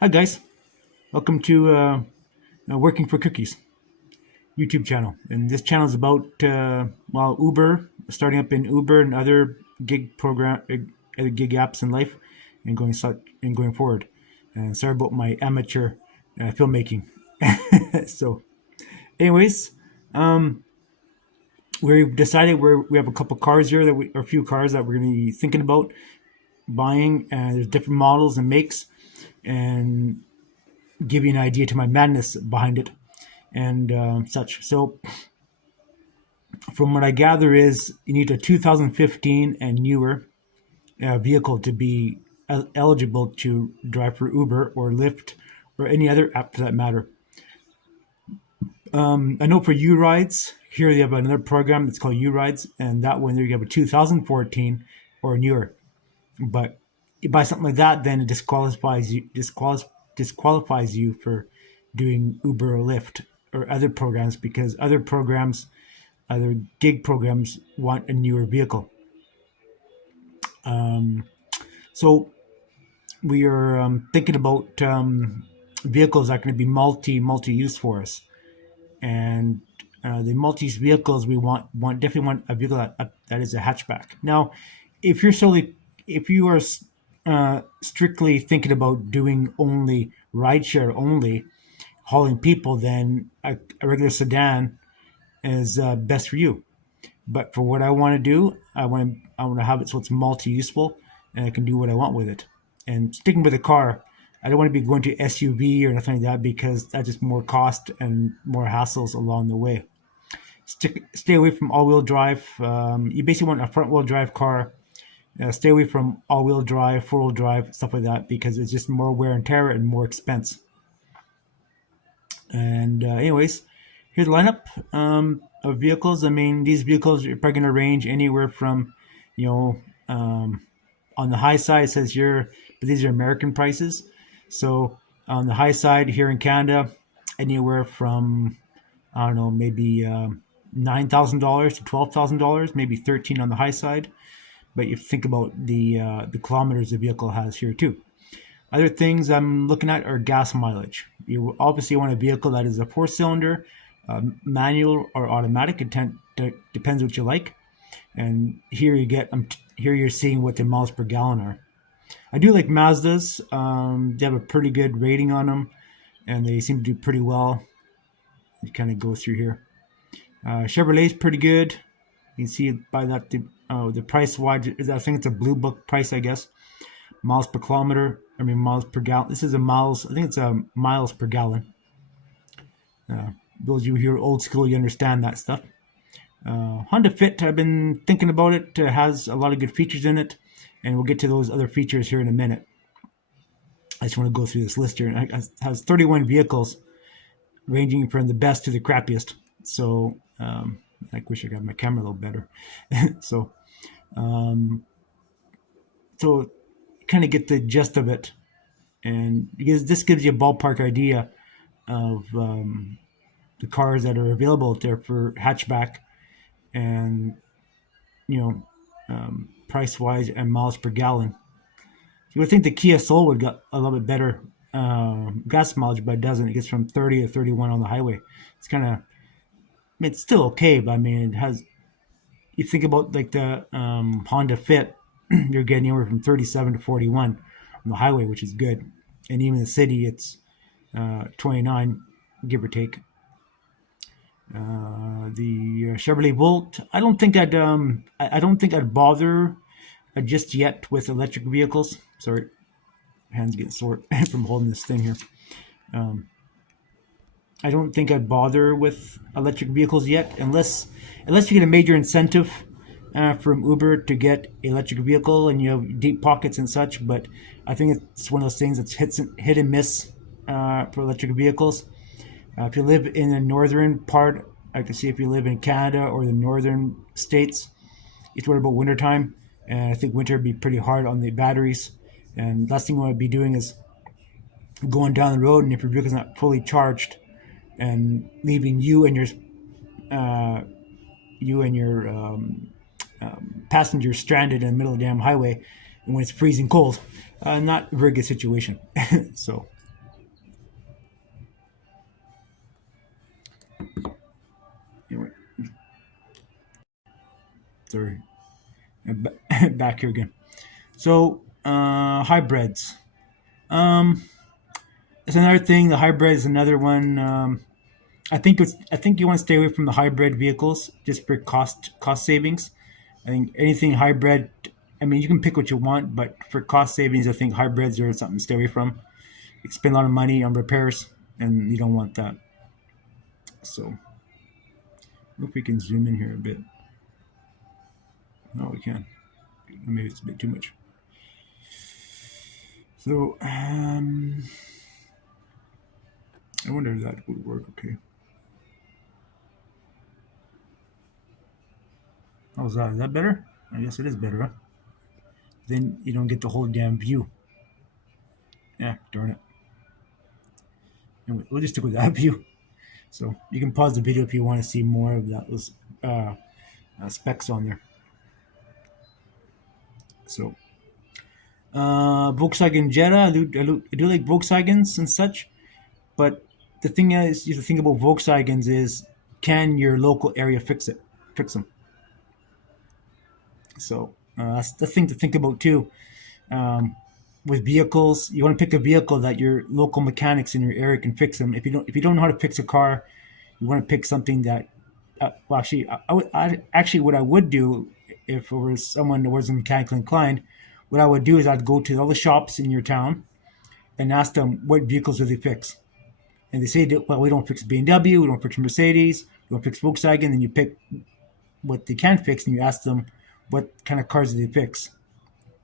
Hi guys, welcome to Working for Cookies YouTube channel. And this channel is about Uber, starting up in Uber and other other gig apps in life, and going forward. And sorry about my amateur filmmaking. So, anyways, um, we've decided we have a couple cars here or a few cars that we're going to be thinking about buying. And there's different models and makes, and give you an idea to my madness behind it and such. So, from what I gather, is you need a 2015 and newer vehicle to be eligible to drive for Uber or Lyft or any other app for that matter. I know for U Rides, here they have another program that's called U Rides, and that one there you have a 2014 or newer. But you buy something like that, then it disqualifies you for doing Uber or Lyft or other programs, because other gig programs want a newer vehicle. So we are thinking about vehicles that are going to be multi use for us, and the multi vehicles we definitely want a vehicle that is a hatchback. Now, if you're solely if you are strictly thinking about doing only rideshare only, hauling people, then a regular sedan is best for you. But for what I want to do, I want to have it so it's multi useful and I can do what I want with it. And sticking with the car, I don't want to be going to SUV or nothing like that, because that's just more cost and more hassles along the way. Stay away from all-wheel drive. You basically want a front-wheel drive car. Stay away from all-wheel drive, four-wheel drive, stuff like that, because it's just more wear and tear and more expense. And anyways, here's the lineup of vehicles. I mean, these vehicles are probably going to range anywhere from, you know, on the high side it says here, but these are American prices. So on the high side here in Canada, anywhere from, I don't know, maybe $9,000 to $12,000, maybe 13 on the high side. But you think about the kilometers the vehicle has here too. Other things I'm looking at are gas mileage. You obviously want a vehicle that is a four-cylinder, manual or automatic. It depends what you like. And here you're seeing what the miles per gallon are. I do like Mazdas. They have a pretty good rating on them, and they seem to do pretty well. You kind of go through here. Chevrolet's pretty good. You can see by that the price wide is, I think it's a blue book price, I guess. Miles per kilometer. I mean miles per gallon. This is a miles. I think it's a miles per gallon. Those of you who are old school, you understand that stuff. Honda Fit, I've been thinking about it. Has a lot of good features in it, and we'll get to those other features here in a minute. I just want to go through this list here. It has 31 vehicles, ranging from the best to the crappiest. So I wish I got my camera a little better. so um, so kind of get the gist of it, and because this gives you a ballpark idea of the cars that are available out there for hatchback, and you know, price wise and miles per gallon. You would think the Kia Soul would get a little bit better gas mileage, but it doesn't. It gets from 30 to 31 on the highway. It's kind of, I mean, it's still okay, but I mean, it has. You think about like the Honda Fit, you're getting anywhere from 37 to 41 on the highway, which is good. And even in the city, it's 29, give or take. The Chevrolet Volt, I don't think I'd bother just yet with electric vehicles. Sorry, hands getting sore from holding this thing here. I don't think I'd bother with electric vehicles yet, unless you get a major incentive from Uber to get electric vehicle and you have deep pockets and such. But I think it's one of those things that's hit and miss for electric vehicles. If you live in the northern part, I can see if you live in Canada or the northern states, it's worried about wintertime. And I think winter would be pretty hard on the batteries. And last thing you want to be doing is going down the road, and if your vehicle's not fully charged, and leaving uh, you and your passengers stranded in the middle of the damn highway, and when it's freezing cold, not a very good situation. So Anyway, sorry, back here again. So hybrids. Um, it's another thing. The hybrid is another one. I think you want to stay away from the hybrid vehicles just for cost savings. I think anything hybrid. I mean, you can pick what you want, but for cost savings, I think hybrids are something to stay away from. You spend a lot of money on repairs, and you don't want that. So, if we can zoom in here a bit. No, we can. Maybe it's a bit too much. So, I wonder if that would work. Okay. How's that? Is that better? I guess it is better, huh? Then you don't get the whole damn view. Yeah, darn it. Anyway, we'll just stick with that view. So you can pause the video if you want to see more of that those specs on there. So Volkswagen Jetta, I do like Volkswagens and such, but the thing is, you have to think about Volkswagens is can your local area fix them? So that's the thing to think about too. Um, with vehicles, you want to pick a vehicle that your local mechanics in your area can fix them. If you don't know how to fix a car, you want to pick something that well, actually, actually what I would do if it was someone that wasn't mechanically inclined, what I would do is I'd go to all the shops in your town and ask them what vehicles do they fix, and they say that, well, we don't fix BMW, we don't fix Mercedes, we don't fix Volkswagen. Then you pick what they can fix, and you ask them what kind of cars do they fix.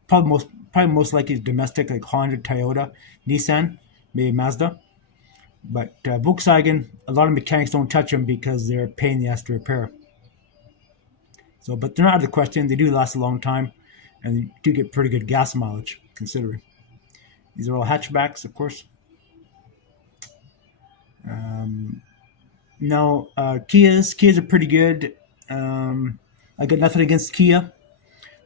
Probably most likely domestic, like Honda, Toyota, Nissan, maybe Mazda. But Volkswagen, a lot of mechanics don't touch them because they're a pain in the ass to repair. So, but they're not out of the question. They do last a long time, and they do get pretty good gas mileage, considering. These are all hatchbacks, of course. Um, now, Kias are pretty good. I got nothing against Kia.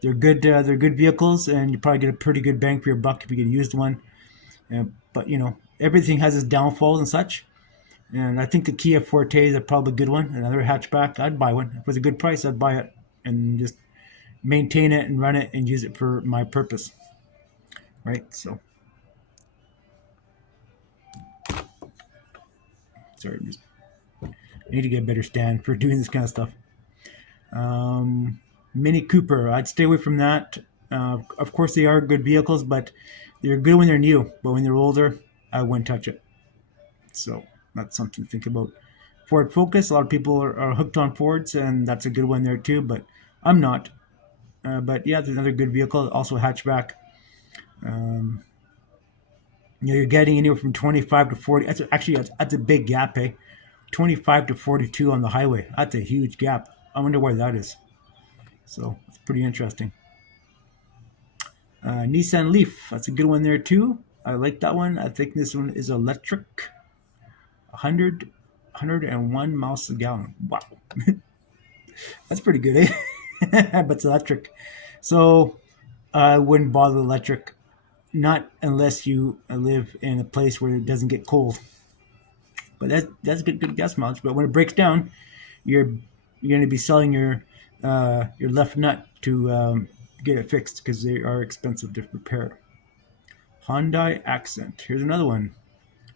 They're good. They're good vehicles, and you probably get a pretty good bang for your buck if you get a used one. But everything has its downfalls and such. And I think the Kia Forte is a probably good one. Another hatchback. I'd buy one. If it was a good price, I'd buy it and just maintain it and run it and use it for my purpose. Right? So, sorry, I need to get a better stand for doing this kind of stuff. Mini Cooper, I'd stay away from that. Of course, they are good vehicles, but they're good when they're new. But when they're older, I wouldn't touch it. So that's something to think about. Ford Focus, a lot of people are hooked on Fords, and that's a good one there too. But I'm not. But yeah, it's another good vehicle. Also a hatchback. Um, you're getting anywhere from 25 to 40. That's a big gap, eh? 25 to 42 on the highway. That's a huge gap. I wonder why that is. So it's pretty interesting. Nissan Leaf, that's a good one there too. I like that one. I think this one is electric. 101 miles a gallon. Wow. That's pretty good, eh? But it's electric. So I wouldn't bother electric. Not unless you live in a place where it doesn't get cold. But that's good gas mileage. But when it breaks down, you're going to be selling your left nut to get it fixed because they are expensive to repair. Hyundai Accent. Here's another one.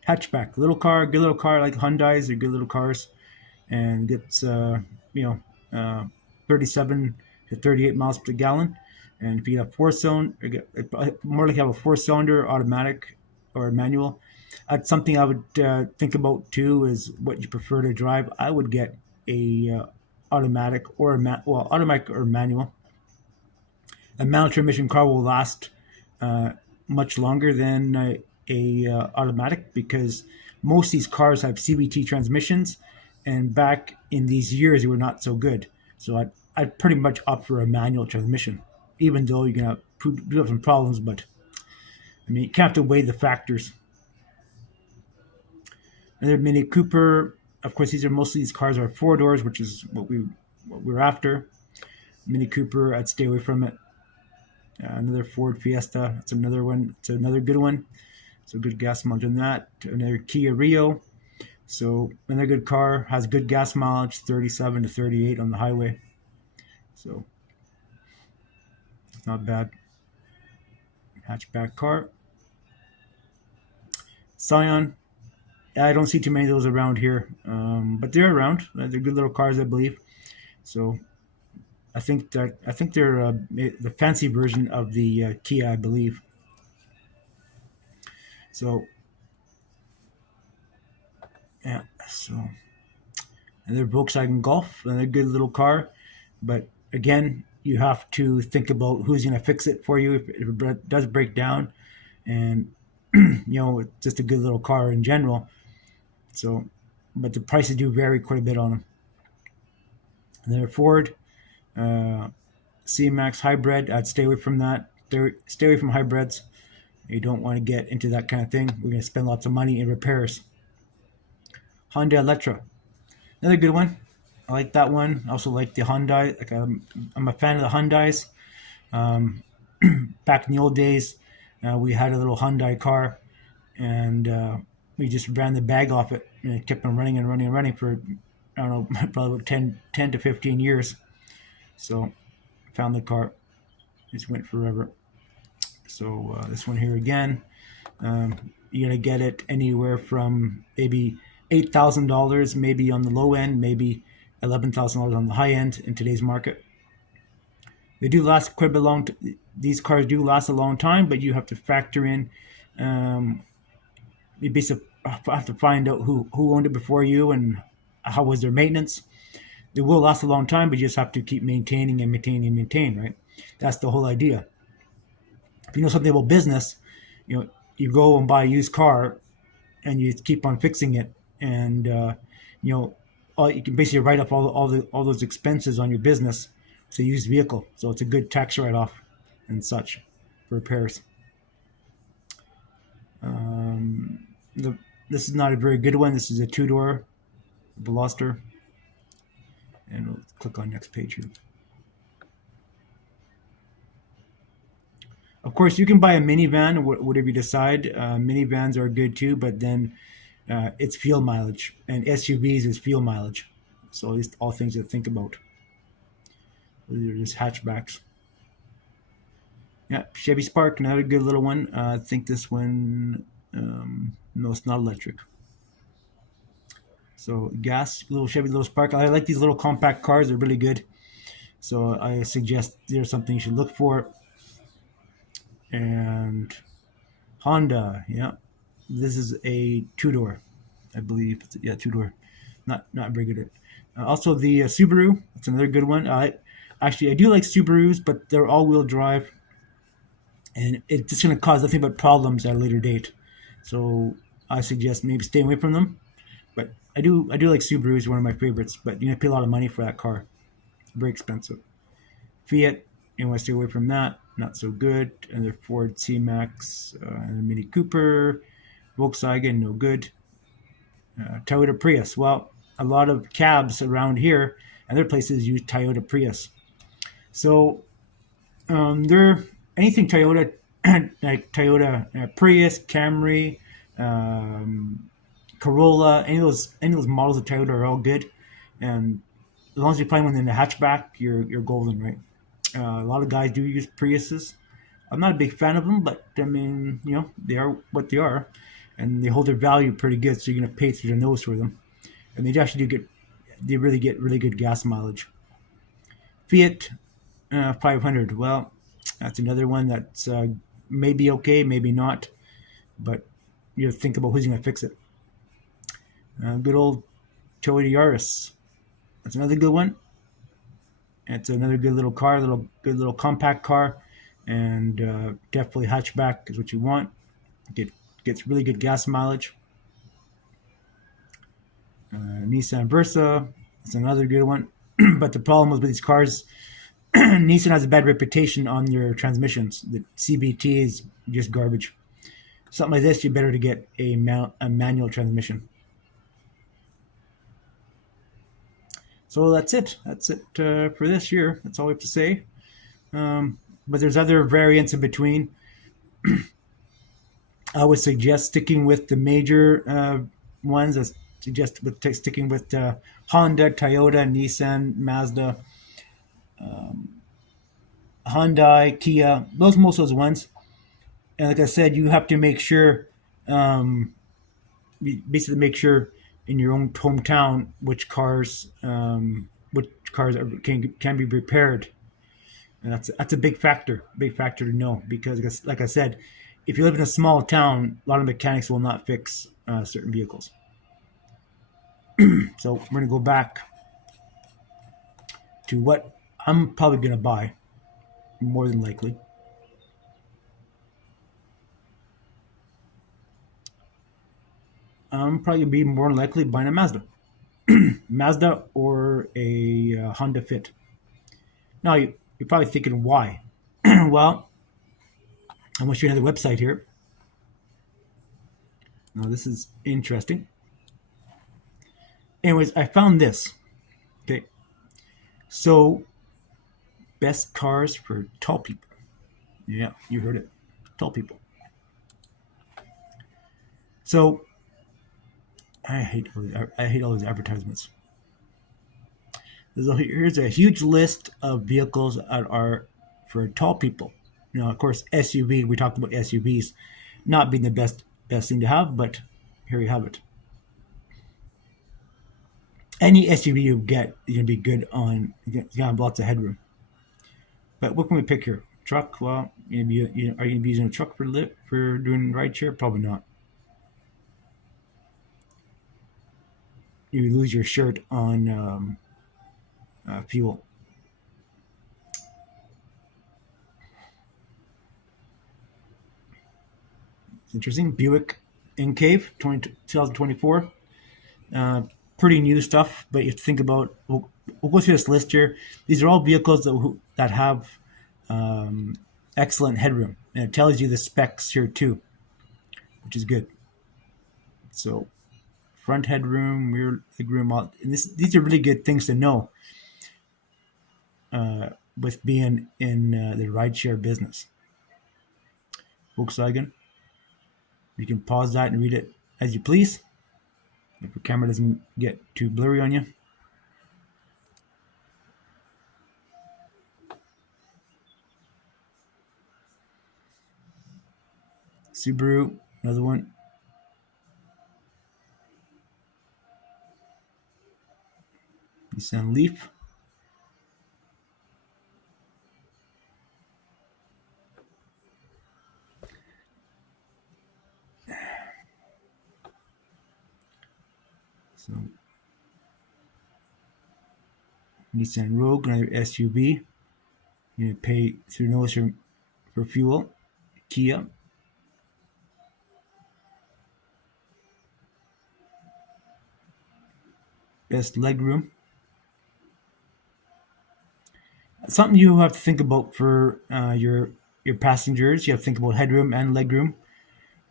Hatchback, little car, good little car. Like Hyundai's, they're good little cars, and gets you know 37 to 38 miles per gallon. And if you get a four-cylinder, more like have a four-cylinder automatic or manual. That's something I would think about too. Is what you prefer to drive. I would get a automatic or automatic or manual. A manual transmission car will last much longer than a automatic because most of these cars have CVT transmissions, and back in these years they were not so good. So I'd pretty much opt for a manual transmission, even though you're gonna do have some problems. But I mean, you can't have to weigh the factors. Another Mini Cooper. Of course, these cars are four doors, which is what we're after. Mini Cooper, I'd stay away from it. Another Ford Fiesta. That's another one. It's another good one. So good gas mileage on that. Another Kia Rio. So another good car, has good gas mileage, 37 to 38 on the highway. So not bad. Hatchback car. Scion. I don't see too many of those around here, but they're around. They're good little cars, I believe. So I think they're the fancy version of the Kia, I believe. So yeah, so and they're Volkswagen Golf, and they're a good little car, but again, you have to think about who's going to fix it for you if it does break down, and it's just a good little car in general. So, but the prices do vary quite a bit on them. And they're Ford uh, C-Max hybrid. I'd stay away from that. Stay away from hybrids. You don't want to get into that kind of thing. We're going to spend lots of money in repairs. Honda Elantra, another good one. I like that one. I also like the Hyundai. Like I'm a fan of the Hyundais. Um, Back in the old days, we had a little Hyundai car, and we just ran the bag off it, and it kept on running and running and running for I don't know, probably about 10 to 15 years. So found the car, just went forever. So this one here again, you're gonna get it anywhere from maybe $8,000, maybe on the low end, maybe $11,000 on the high end in today's market. They do last quite a bit long. These cars do last a long time, but you have to factor in. Um, you basically have to find out who owned it before you and how was their maintenance. It will last a long time, but you just have to keep maintaining and maintaining and maintain. Right? That's the whole idea. If you know something about business, you go and buy a used car and you keep on fixing it, and you know you can basically write up all those expenses on your business. It's a used vehicle, so it's a good tax write off and such for repairs. Um, the, this is not a very good one. This is a two-door Veloster, and we'll click on next page here. Of course, you can buy a minivan, whatever you decide. Minivans are good too, but then it's fuel mileage, and SUVs is fuel mileage. So these all things to think about. These are just hatchbacks. Yeah, Chevy Spark, another good little one. I think this one, no, it's not electric. So gas, little Chevy, little Spark. I like these little compact cars; they're really good. So I suggest there's something you should look for. And Honda, yeah, this is a two door, I believe. Yeah, two door, not very good. Also the Subaru, that's another good one. I do like Subarus, but they're all wheel drive, and it's just going to cause nothing but problems at a later date. So I suggest maybe staying away from them. But I do like Subarus, one of my favorites. But you're gonna pay a lot of money for that car. It's very expensive. Fiat, you want to stay away from that. Not so good. And their Ford C-Max, and the Mini Cooper, Volkswagen, no good. Toyota Prius. Well, a lot of cabs around here and other places use Toyota Prius. So they're anything Toyota, like Toyota Prius, Camry, um, Corolla, any of those models of Toyota are all good, and as long as you find one in the hatchback, you're golden, right? A lot of guys do use Priuses. I'm not a big fan of them, but I mean, they are what they are, and they hold their value pretty good. So you're gonna pay through the nose for them, and they really get really good gas mileage. Fiat 500. Well, that's another one that's maybe okay, maybe not, but you have to think about who's gonna fix it. Good old Toyota Yaris. That's another good one. It's another good little car, good little compact car, and definitely hatchback is what you want. Gets really good gas mileage. Nissan Versa, it's another good one. But the problem is with these cars, Nissan has a bad reputation on their transmissions. The CVT is just garbage. Something like this, you better to get a manual transmission. So that's it. That's it for this year. That's all we have to say. But there's other variants in between. I would suggest sticking with the major ones. suggest with sticking with Honda, Toyota, Nissan, Mazda, Hyundai, Kia. Those most of those ones. And like I said, you have to make sure, um, basically make sure in your own hometown which cars can be repaired. And that's a big factor to know because, like I said, if you live in a small town, a lot of mechanics will not fix certain vehicles. So we're gonna go back to what I'm probably gonna buy, more than likely. I'm probably gonna be more than likely buying a Mazda or a Honda Fit. Now you're probably thinking why? Well, I'm gonna show you another website here. Now this is interesting. Anyways, I found this. Okay, so best cars for tall people. Yeah, you heard it, tall people. So I hate all these advertisements. Here's a huge list of vehicles that are for tall people. Of course, SUV. We talked about SUVs not being the best thing to have, but here you have it. Any SUV you get, you're gonna be good on. You're gonna have lots of headroom. But what can we pick here? Truck. Well, are you gonna be using a truck for doing rideshare? Probably not. You lose your shirt on fuel. It's interesting. Buick Enclave 2024. Uh, Pretty new stuff, but you have to think about. We'll go through this list here. These are all vehicles that have excellent headroom, and it tells you the specs here too, which is good. So, front headroom, rear legroom, and these are really good things to know with being in the rideshare business. Volkswagen. You can pause that and read it as you please. If the camera doesn't get too blurry on you. Subaru, another one. Nissan Leaf. So Nissan Rogue, another SUV. You pay through nose for fuel. Kia. Best legroom. Something you have to think about for your passengers. You have to think about headroom and legroom.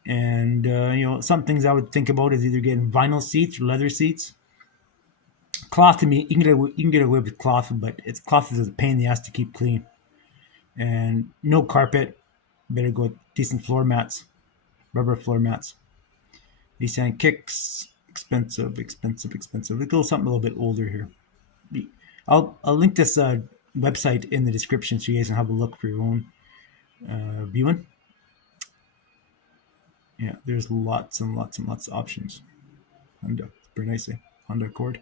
And some things I would think about is either getting vinyl seats or leather seats. Cloth to me, you can get away with cloth, but cloth is a pain in the ass to keep clean. And no carpet. Better go with decent floor mats, rubber floor mats. Nissan Kicks, expensive. Let's go something a little bit older here. I'll link this website in the description so you guys can have a look for your own viewing. Yeah, there's lots and lots and lots of options. Honda, it's pretty nice. Honda Accord.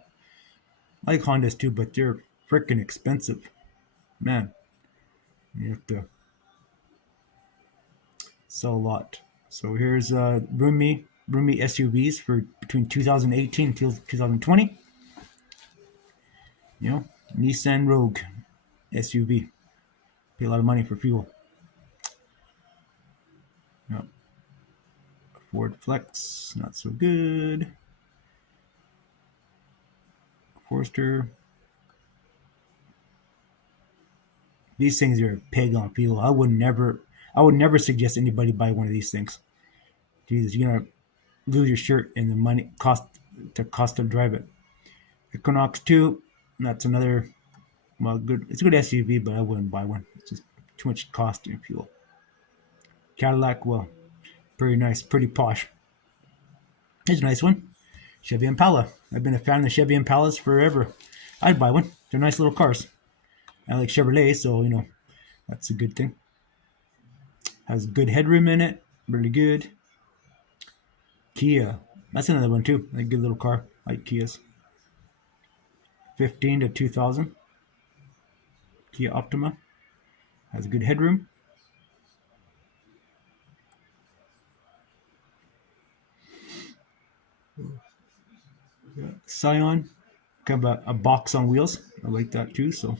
I like Hondas too, but they're freaking expensive. Man, you have to sell a lot. So here's roomy SUVs for between 2018 and 2020. Nissan Rogue SUV. Pay a lot of money for fuel. Yep. Ford Flex, not so good. Forester. These things are a pig on fuel. I would never suggest anybody buy one of these things. Jesus, you're gonna lose your shirt and the money cost to drive it. Equinox 2, that's another good. It's a good SUV, but I wouldn't buy one. It's just too much cost in fuel. Cadillac, well, pretty nice, pretty posh. Here's a nice one. Chevy Impala. I've been a fan of the Chevy Impalas forever. I'd buy one. They're nice little cars. I like Chevrolet, so that's a good thing. Has good headroom in it, really good. Kia, that's another one too. A good little car. I like Kias. 15 to 2000. Kia Optima has good headroom. Scion, kind of a box on wheels. I like that too. So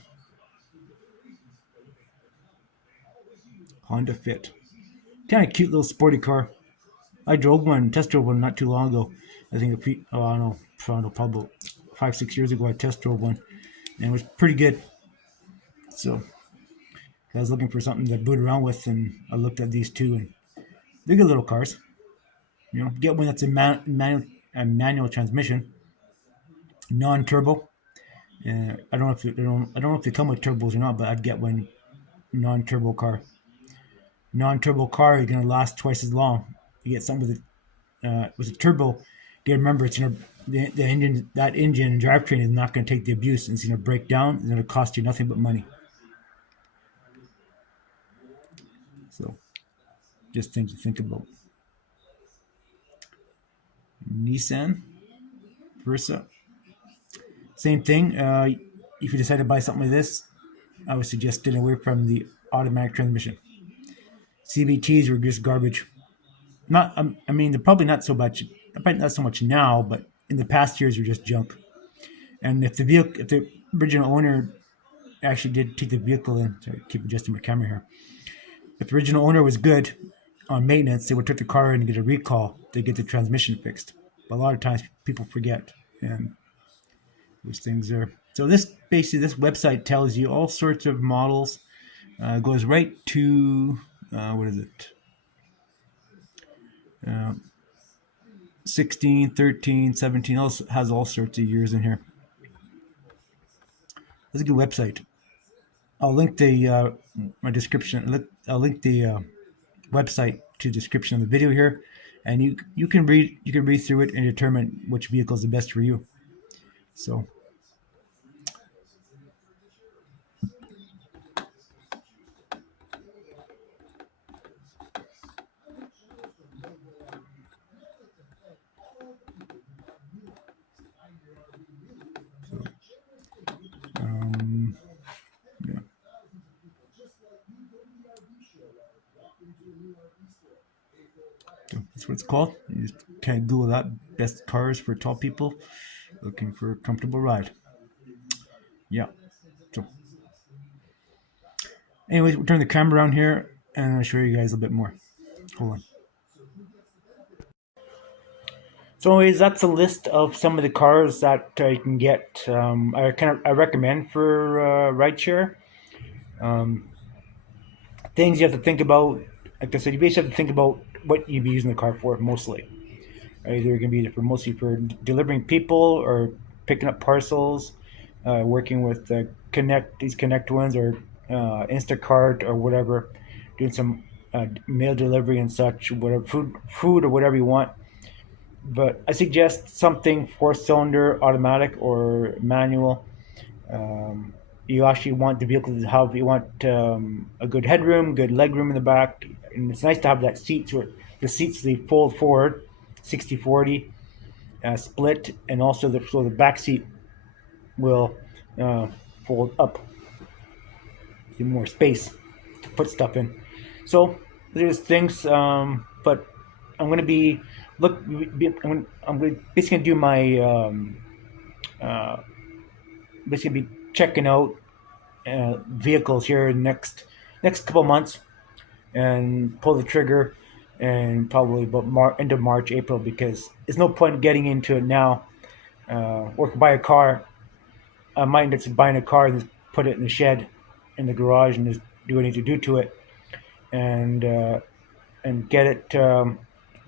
Honda Fit, kind of cute little sporty car. I drove one, test drove one not too long ago. I think I don't know, probably 5 6 years ago. I test drove one, and it was pretty good. So I was looking for something to boot around with, and I looked at these two, and they're good little cars. Get one that's a manual transmission, non-turbo. I don't know if I don't know if they come with turbos or not, but I'd get one non-turbo car. Non-turbo car, you're gonna last twice as long. You get something with a turbo. You remember it's gonna the engine that engine and drivetrain is not gonna take the abuse. And it's gonna break down. It's gonna cost you nothing but money. So just things to think about. Nissan Versa, same thing. If you decide to buy something like this, I would suggest staying away from the automatic transmission. CVTs were just garbage. Not, I mean, they're probably not so much, probably not so much now, but in the past years, they're just junk. And if the original owner actually did take the vehicle in, sorry, keep adjusting my camera here. If the original owner was good on maintenance, they would take the car in and get a recall to get the transmission fixed. But a lot of times people forget, and those things are. So this website tells you all sorts of models. Goes right to what is it? 16, 13, 17, also has all sorts of years in here. That's a good website. I'll link the my description. I'll link the website to description of the video here, and you can read through it and determine which vehicle is the best for you. So yeah. So that's what it's called. You just kind of Google that. Best cars for tall people looking for a comfortable ride. Yeah. So anyways, we'll turn the camera around here and I'll show you guys a bit more. Hold on. So, anyways, that's a list of some of the cars that you can get. I recommend for rideshare. Things you have to think about. Like I said, you basically have to think about what you'd be using the car for mostly. Either it can be for mostly for delivering people or picking up parcels, working with these Connect ones or Instacart or whatever, doing some mail delivery and such, whatever food or whatever you want. But I suggest something four-cylinder, automatic or manual. You actually want the vehicle to have you want a good headroom, good legroom in the back, and it's nice to have that seats where the seats they fold forward, 60/40 split, and also so the back seat will fold up, give more space to put stuff in. So there's things, but I'm going to be basically do my basically be checking out vehicles here in next couple months and pull the trigger and probably about end of March, April, because there's no point getting into it now. Or buy a car. I might end up buying a car and just put it in the shed, in the garage, and just do what I need to do to it, and get it.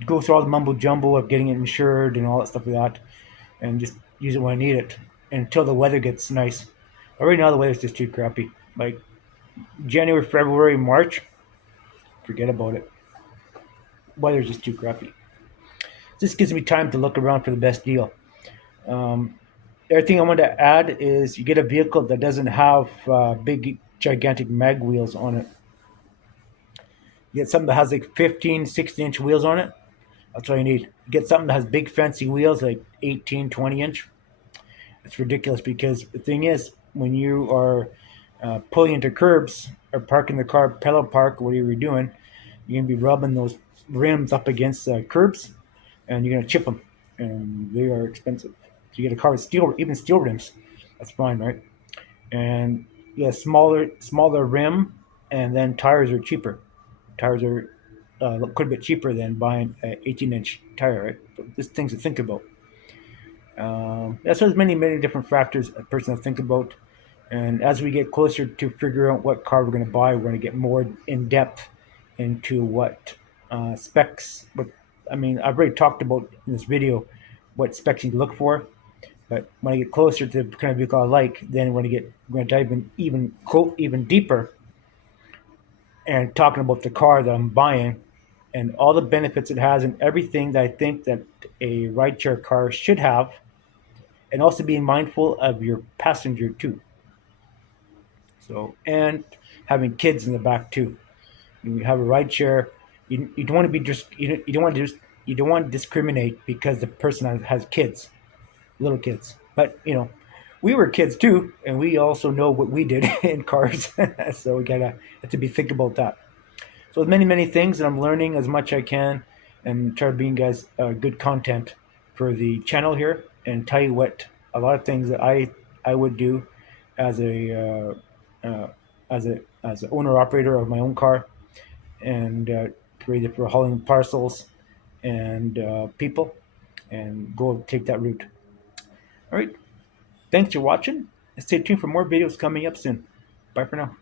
Go through all the mumbo jumbo of getting it insured and all that stuff like that, and just use it when I need it until the weather gets nice. But right now the weather's just too crappy. Like January, February, March, forget about it. Weather's just too crappy. This gives me time to look around for the best deal. The other thing I wanted to add is you get a vehicle that doesn't have big, gigantic mag wheels on it. You get something that has like 15, 16-inch wheels on it. That's all you need. You get something that has big, fancy wheels, like 18, 20-inch. It's ridiculous because the thing is, when you are pulling into curbs or parking the car, parallel park, whatever you're doing, you're going to be rubbing those rims up against curbs and you're going to chip them. And they are expensive. So you get a car with steel, even steel rims. That's fine, right? And yeah, smaller rim, and then tires are cheaper. Tires are quite a bit cheaper than buying an 18-inch tire, right? So there's things to think about. So there's many different factors a person to think about. And as we get closer to figure out what car we're going to buy, we're going to get more in depth into what specs. What I mean, I've already talked about in this video what specs you look for. But when I get closer to the kind of vehicle I like, then we're going to dive in even deeper and talking about the car that I'm buying and all the benefits it has and everything that I think that a rideshare car should have, and also being mindful of your passenger too. So and having kids in the back too. When you have a rideshare, you don't want to be just you don't want to just you don't want to discriminate because the person has kids, little kids. But we were kids too, and we also know what we did in cars. So we gotta have to be thinking about that. So many things, and I'm learning as much I can, and try to bring you guys good content for the channel here, and tell you what a lot of things that I would do as a as an owner operator of my own car, and create it for hauling parcels and people, and go take that route. All right, thanks for watching, and stay tuned for more videos coming up soon. Bye for now.